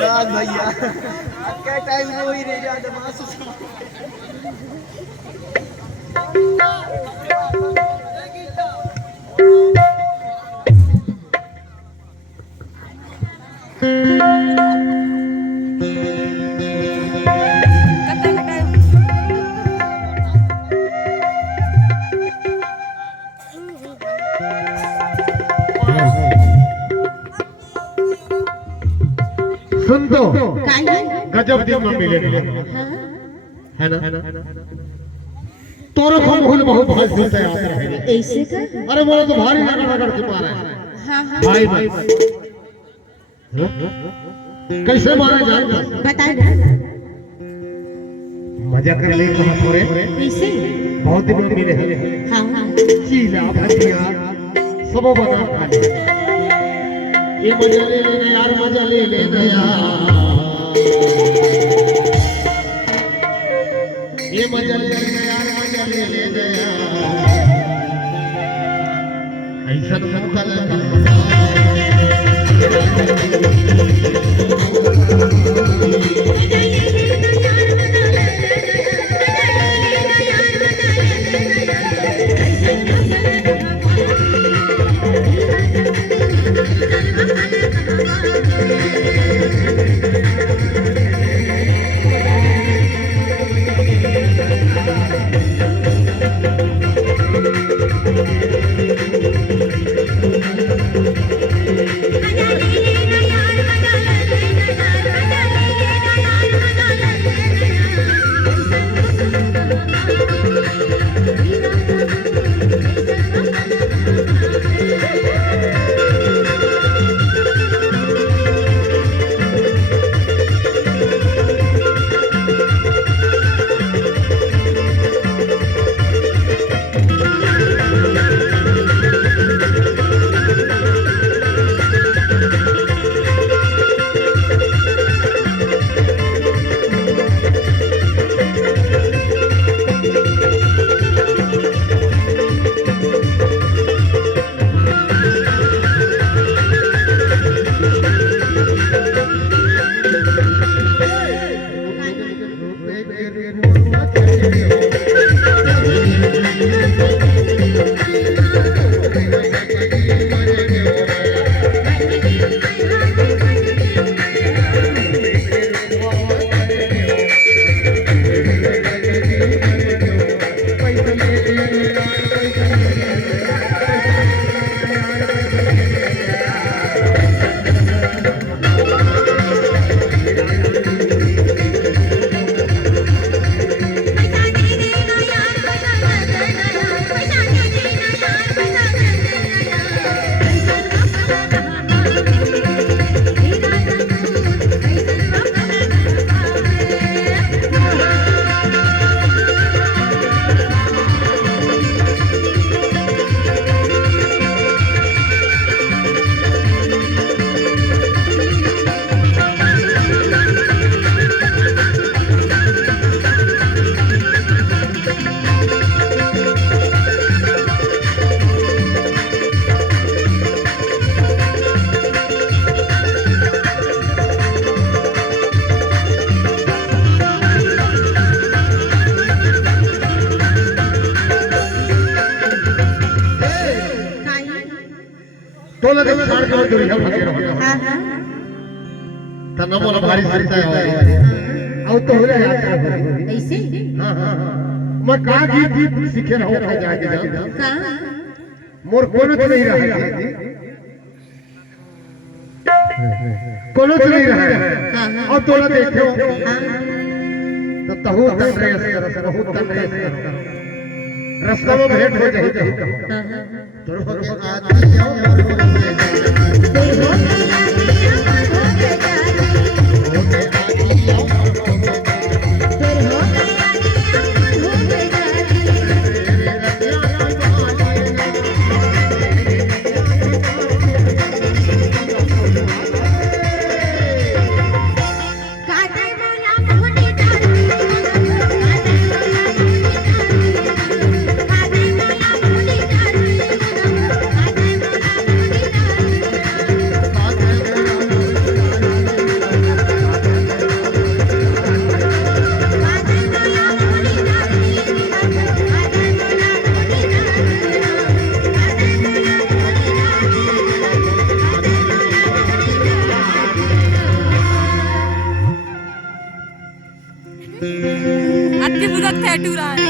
राज भैया क्या टाइम हो ही रह जाता मास सुन तो गजब दिन में मिले है ना तोरो को भूल बहुत भाग से आते रहे ऐसे का अरे वो तो भारी रगड़ के मारा है हां हां भाई भाई कैसे मारा जाए बता ना मजा कर ले कहां थोड़े ऐसे बहुत दिन में मिले हैं हां हां चीला भजिया सब बना खा ले ये मजा ले लेना यार मजा ले लेना यार ये मजा ले लेना यार मजा ले लेना यार ऐसा तो मत कर तो लगे छाड़ के दूर है भागे रहो हां हां तना बोला भारी सरता है और तो हो जाता है ऐसे हां हां मैं का गीत सीखे रहो कह जाके जा का मोर कोनो तो नहीं रहा कोनो तो नहीं रहा हां और तो देखो हां तब तहु तनरेस कर बहुत तनरेस कर रास्ता में भेंट हो जाए कहो हां हां तोर हो के आदमी टैटू रहा है।